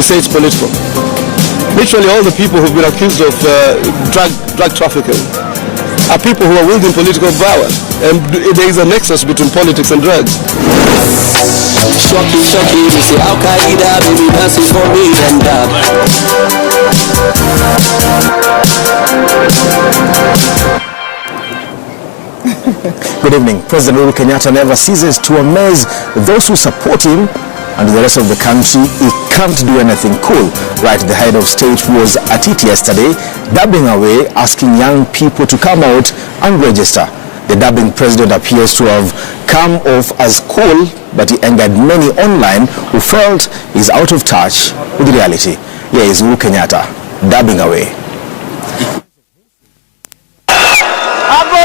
you say it's political. Literally all the people who've been accused of drug trafficking are people who are wielding political power, and there is a nexus between politics and drugs. Shocky, shocky, we say Al-Qaeda, baby dancing for me and Good evening. President Uhuru Kenyatta never ceases to amaze those who support him, and the rest of the country, he can't do anything cool. Right, the head of state was at it yesterday, dabbing away, asking young people to come out and register. The dabbing president appears to have come off as cool, but he angered many online who felt he's out of touch with reality. Here is Uhuru Kenyatta, dabbing away.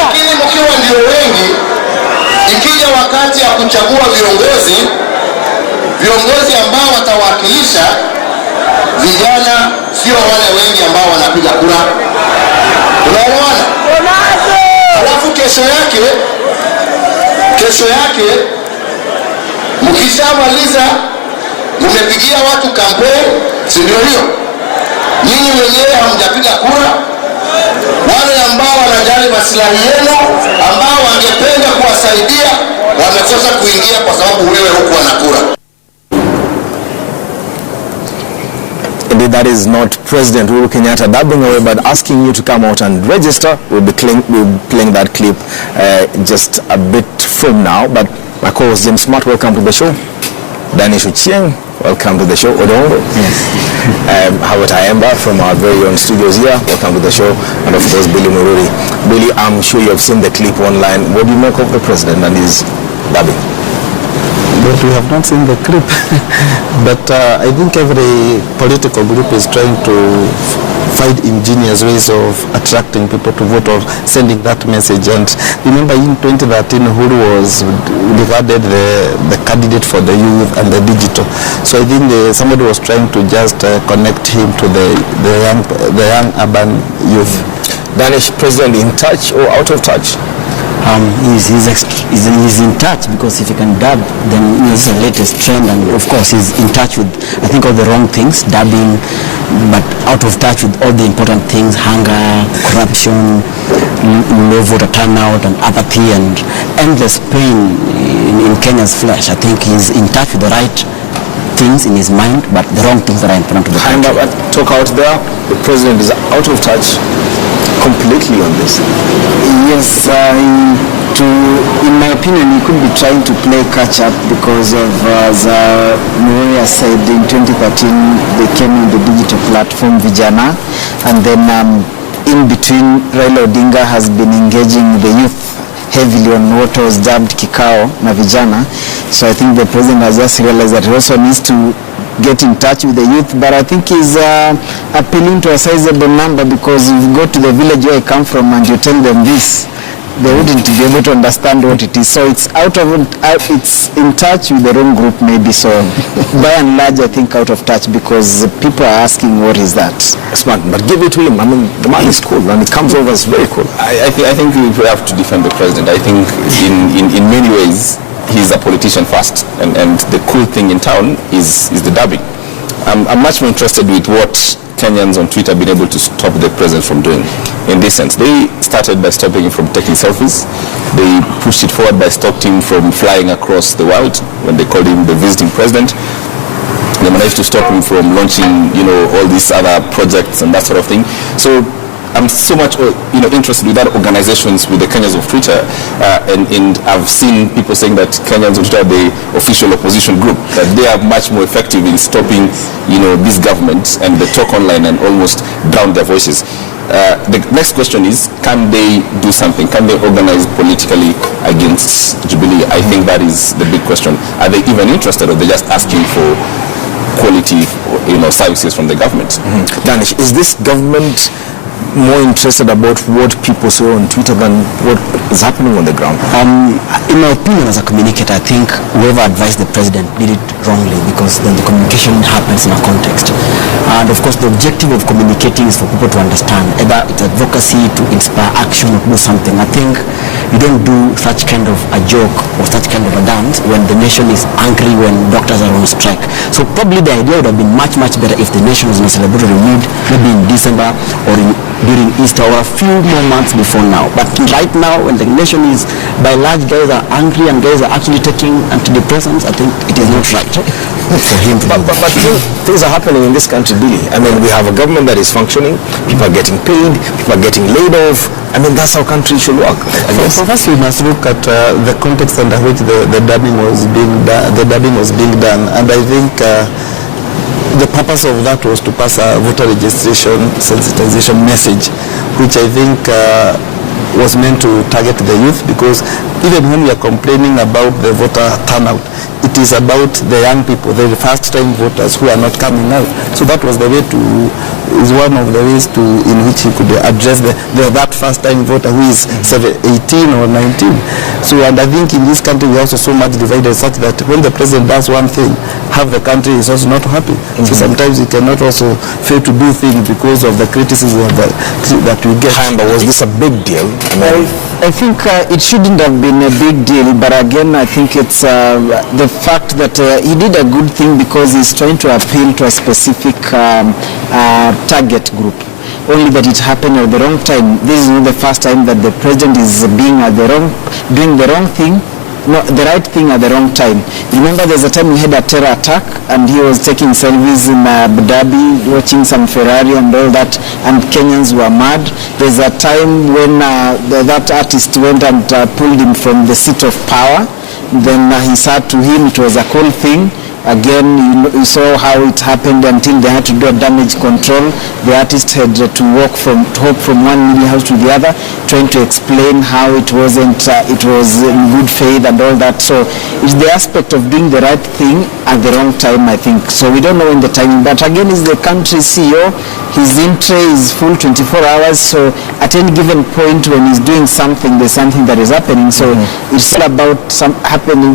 Lakini mkiwa ndio wengi, ikija wakati ya kuchagua viongozi ambao watawakilisha vijana, sio wale wengi ambao wanapiga kura. Unaelewana? Alafu kesho yake mkishamaliza mmepigia watu kampeni, si ndio hiyo? Nyinyi wenyewe hamjapiga kura. Wale ambao wanajali maslahi yenu, ambao wangependa kuwasaidia, wamekosa kuingia kwa sababu wewe hukuwa na kura. Indeed, that is not President Uhuru Kenyatta dabbing away, but asking you to come out and register. We'll be playing that clip just a bit from now. But my co-host James Smart, welcome to the show. Danish Uchieng, welcome to the show. Odongo. Yes. Howard Ayemba from our very own studios here, welcome to the show. And of course, Billy Mururi. Billy, I'm sure you have seen the clip online. What do you make of the president and his dabbing? But we have not seen the clip. But I think every political group is trying to find ingenious ways of attracting people to vote or sending that message. And remember in 2013, Uhuru was regarded the candidate for the youth and the digital. So I think somebody was trying to just connect him to the young urban youth. Danish president in touch or out of touch? He's in touch, because if he can dab, then this is the latest trend, and of course he's in touch with, I think, all the wrong things, dabbing, but out of touch with all the important things: hunger, corruption, low voter turnout, and apathy, and endless pain in Kenya's flesh. I think he's in touch with the right things in his mind, but the wrong things that are important to the country. Talk out there. The president is out of touch completely on this. Yes, in my opinion, he could be trying to play catch up, because of, as Maria said, in 2013 they came in the digital platform Vijana, and then in between Raila Odinga has been engaging the youth heavily on what was dubbed Kikao na Vijana. So I think the president has just realized that he also needs to get in touch with the youth, but I think he's appealing to a sizable number, because if you go to the village where I come from and you tell them this, they wouldn't be able to understand what it is. So it's it's in touch with the wrong group maybe. So by and large, I think out of touch, because people are asking what is that. Smart, but give it to him. I mean, the man is cool, and it comes over as very cool. I think we have to defend the president. I think in many ways he's a politician first, and the cool thing in town is the dabbing. I'm much more interested with what Kenyans on Twitter have been able to stop the president from doing. In this sense, they started by stopping him from taking selfies. They pushed it forward by stopping him from flying across the world when they called him the visiting president. They managed to stop him from launching, all these other projects and that sort of thing. So I'm so much, interested with that organizations, with the Kenyans of Twitter, and I've seen people saying that Kenyans of Twitter are the official opposition group, that they are much more effective in stopping, these governments and the talk online and almost drown their voices. The next question is, can they do something? Can they organize politically against Jubilee? I think that is the big question. Are they even interested, or they're just asking for quality, services from the government? Mm-hmm. Danish, is this government more interested about what people say on Twitter than what is happening on the ground? In my opinion, as a communicator, I think whoever advised the president did it wrongly, because then the communication happens in a context. And of course, the objective of communicating is for people to understand, either it's advocacy, to inspire action, or do something. I think You don't do such kind of a joke or such kind of a dance when the nation is angry, when doctors are on strike. So probably the idea would have been much, much better if the nation was in a celebratory mood, maybe in December or during Easter or a few more months before now. But right now, when the nation is, by large, guys are angry and guys are actually taking antidepressants, I think it is not right for him to do that. But things are happening in this country, Billy. I mean, we have a government that is functioning, people are getting paid, people are getting laid off. I mean, that's how countries should work. For us, we must look at the context under which the dubbing was being done, and I think the purpose of that was to pass a voter registration sensitization message, which I think was meant to target the youth, because even when we are complaining about the voter turnout, it is about the young people, the first-time voters who are not coming out. So that was the way is one of the ways in which he could address that first-time voter who is 18 or 19. So, and I think in this country we are also so much divided such that when the president does one thing, half the country is also not happy. So sometimes he cannot also fail to do things because of the criticism that we get. But was this a big deal? I think it shouldn't have been a big deal, but again, I think it's the fact that he did a good thing because he's trying to appeal to a specific target group. Only that it happened at the wrong time. This is not the first time that the president is doing the wrong thing. No, the right thing at the wrong time. Remember, there's a time we had a terror attack and he was taking selfies in Abu Dhabi, watching some Ferrari and all that, and Kenyans were mad. There's a time when that artist went and pulled him from the seat of power. Then he said to him it was a cool thing. Again, you saw how it happened until they had to do a damage control. The artist had to hop from one media house to the other, trying to explain how it was in good faith and all that. So it's the aspect of doing the right thing at the wrong time, I think. So we don't know when the timing, but again, he's the country's CEO. His in-tray is full 24 hours. So at any given point when he's doing something, there's something that is happening. So it's all about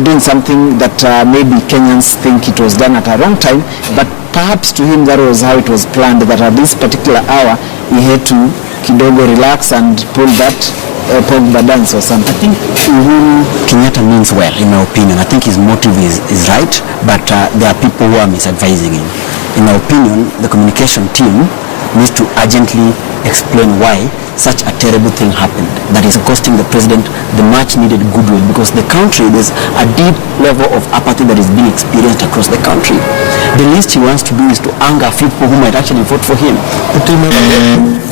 doing something that maybe Kenyans think it was done at a wrong time, but perhaps to him that was how it was planned, that at this particular hour he had to kidogo relax and pull that Pogba dance or something. I think Uhuru Kenyatta means well, in my opinion. I think his motive is right, but there are people who are misadvising him. In my opinion, the communication team needs to urgently explain why such a terrible thing happened that is costing the president the much needed goodwill, because the country, there's a deep level of apathy that is being experienced across the country. The least he wants to do is to anger people who might actually vote for him.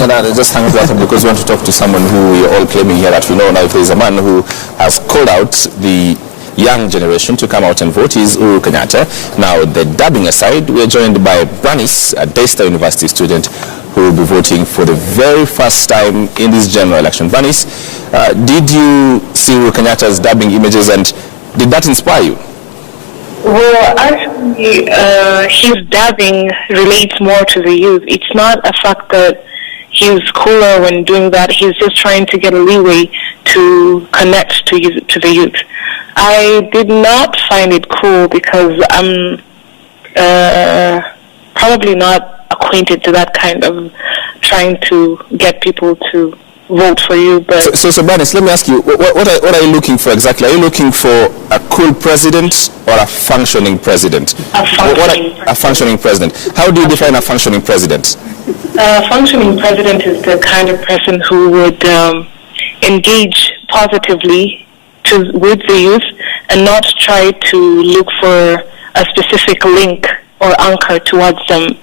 And I just hang up because we want to talk to someone who we are all claiming here that we know now. If there is a man who has called out the young generation to come out and vote, is Uhuru Kenyatta. Now, the dubbing aside, we are joined by Branis, a Daystar University student who will be voting for the very first time in this general election. Branis, did you see Uhuru Kenyatta's dubbing images, and did that inspire you? Well, actually, his dubbing relates more to the youth. It's not a fact that he's cooler when doing that. He's just trying to get a leeway to connect to the youth. I did not find it cool because I'm probably not acquainted to that kind of trying to get people to vote for you. But so Branis, let me ask you, what are you looking for exactly? Are you looking for a cool president or a functioning president? A functioning president. How do you define a functioning president? A functioning president is the kind of person who would engage positively with the youth and not try to look for a specific link or anchor towards them,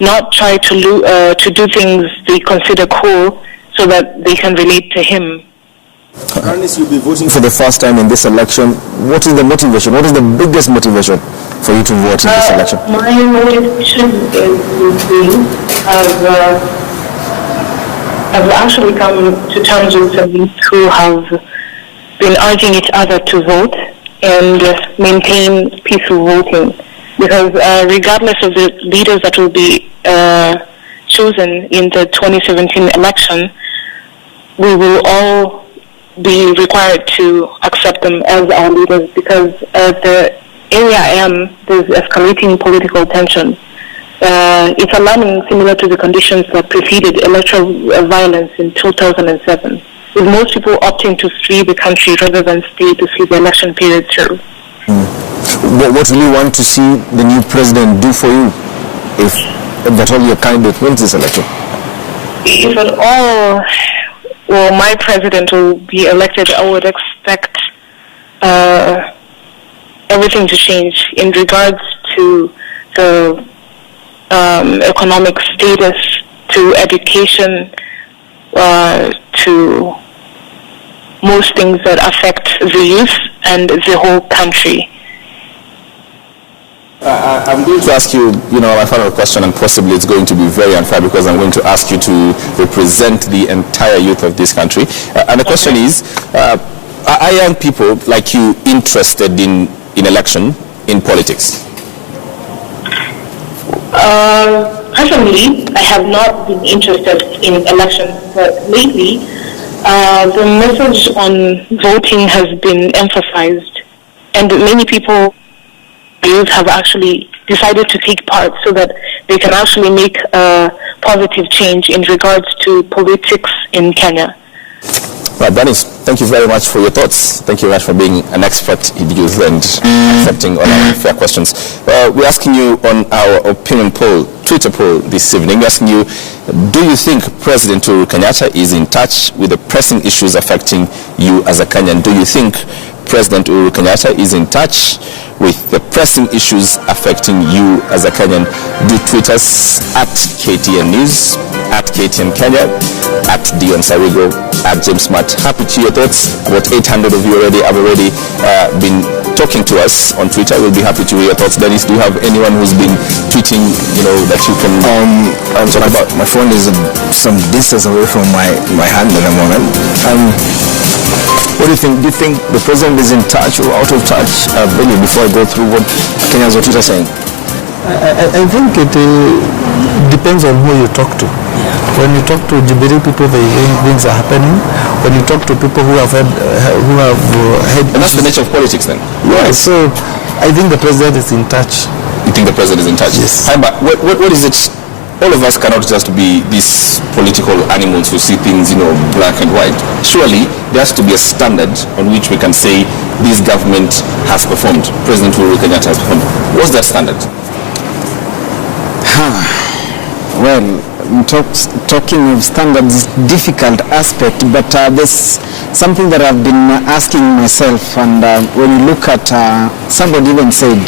not try to do things they consider cool so that they can relate to him. Ernest, you'll be voting for the first time in this election. What is the motivation? What is the biggest motivation for you to vote in this election? My motivation is I've actually come to terms with some youth who have been urging each other to vote and maintain peaceful voting, because regardless of the leaders that will be chosen in the 2017 election, we will all be required to accept them as our leaders, because the area I am, there's escalating political tension. It's alarming, similar to the conditions that preceded electoral violence in 2007. with most people opting to flee the country rather than stay to see the election period through. What will you want to see the new president do for you if at all your candidate wins this election? If at all, my president will be elected, I would expect everything to change in regards to the economic status, to education, to most things that affect the youth and the whole country. I'm going to ask you, my final question, and possibly it's going to be very unfair because I'm going to ask you to represent the entire youth of this country. And the question is, are young people like you interested in election, in politics? Personally, I have not been interested in elections, but lately, the message on voting has been emphasized, and many people have actually decided to take part so that they can actually make a positive change in regards to politics in Kenya. Right, Dennis, thank you very much for your thoughts. Thank you very much for being an expert in youth and accepting all our fair questions. We're asking you on our opinion poll, Twitter poll this evening, asking you, do you think President Uhuru Kenyatta is in touch with the pressing issues affecting you as a Kenyan? Do you think President Uhuru Kenyatta is in touch with the pressing issues affecting you as a Kenyan? Do tweet us at KTN News, at KTN Kenya, at Dion Sarigo, at James Matt. Happy to your thoughts. About 800 of you have already been talking to us on Twitter. We'll be happy to hear your thoughts. Dennis, do you have anyone who's been tweeting, that you can talk about? My phone is some distance away from my hand at the moment. What do you think? Do you think the president is in touch or out of touch? Really, before I go through what Kenyans on Twitter are saying. I think it depends on who you talk to. When you talk to Jubilee people, things are happening. When you talk to people who have had and that's the nature of politics, then. Yeah. So I think the president is in touch. You think the president is in touch? Yes. But what is it? All of us cannot just be these political animals who see things, black and white. Surely there has to be a standard on which we can say this government has performed. President Uhuru Kenyatta has performed. What's that standard? Well, talking of standards is a difficult aspect, but there's something that I've been asking myself, and when you look at, somebody even said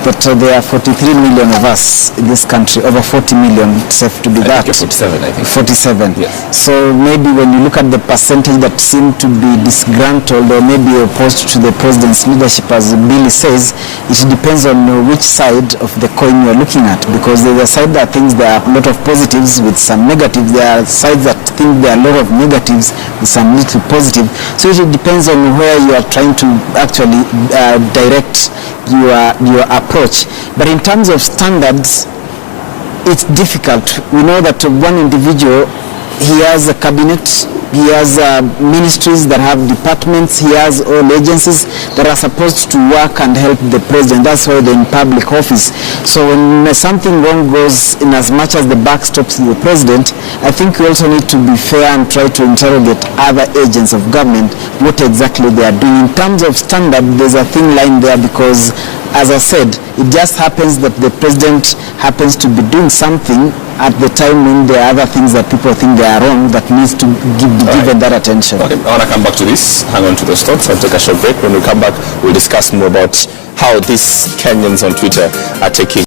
that there are 43 million of us in this country, over 40 million, safe to be that. 47, I think. 47. Yes. So maybe when you look at the percentage that seem to be disgruntled or maybe opposed to the president's leadership, as Billy says, it depends on which side of the coin you're looking at, because there's a side that thinks there are a lot of positives with some negatives. There are sides that think there are a lot of negatives with some little positive. So it depends on where you are trying to actually direct your approach. But in terms of standards, it's difficult. We know that one individual, he has a cabinet, he has ministries that have departments, he has all agencies that are supposed to work and help the president. That's why they're in public office. So when something wrong goes, in as much as the buck stops the president, I think we also need to be fair and try to interrogate other agents of government, what exactly they are doing. In terms of standard, there's a thin line there, because as I said, it just happens that the president happens to be doing something at the time when there are other things that people think they are wrong that needs to be given that attention. Okay, I want to come back to this. Hang on to those thoughts. I'll take a short break. When we come back, we'll discuss more about how these Kenyans on Twitter are taking